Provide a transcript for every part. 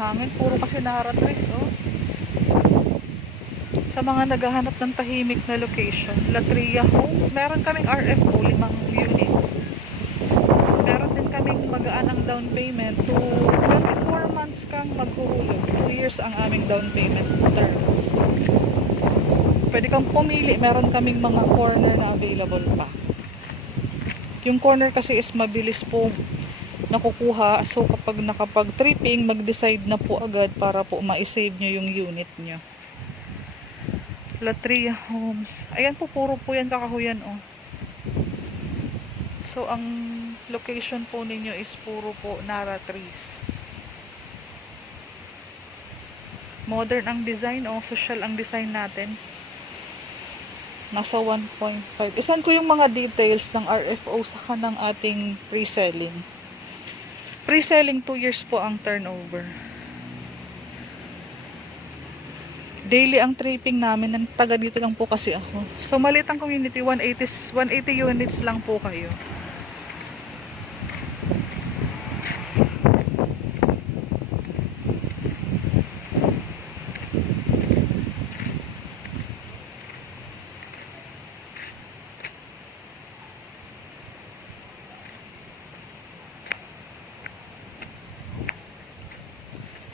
hangin. Puro kasi naratres, oh. Sa mga naghahanap ng tahimik na location, Latria Homes, meron kaming RFO, 5 units. Meron din kaming magaan ang down payment to 24 months kang maghuhulog. 2 years ang aming down payment terms. Pwede kang pumili, meron kaming mga corner na available pa. Yung corner kasi is mabilis po nakukuha. So kapag nakapag-tripping, mag-decide na po agad para po ma-save nyo yung unit nyo. Latria Homes. Ayan po, puro po yan kakahuyan, oh. So ang location po ninyo is puro po Nara trees. Modern ang design, oh. Social ang design natin. Nasa 1.5. Isan ko yung mga details ng RFO saka ng ating pre-selling. Pre-selling 2 years po ang turnover. Daily ang tripping namin. Taga dito lang po kasi ako. So maliit ang community. 180 units lang po kayo.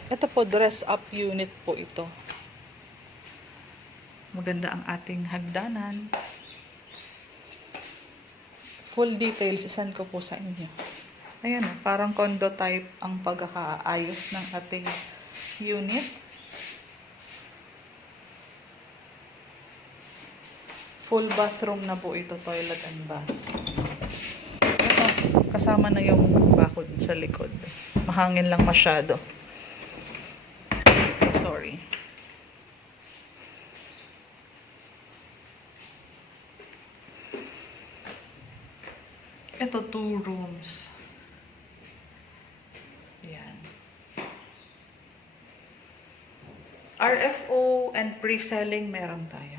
Ito po, dress up unit po ito. Maganda ang ating hagdanan. Full details, isan ko po sa inyo. Ayan, parang condo type ang pagkakaayos ng ating unit. Full bathroom na po ito, toilet and bath. Ito, kasama na yung bakod sa likod. Mahangin lang masyado. Sorry. Ito, 2 rooms. Yan. RFO and pre-selling meron tayo.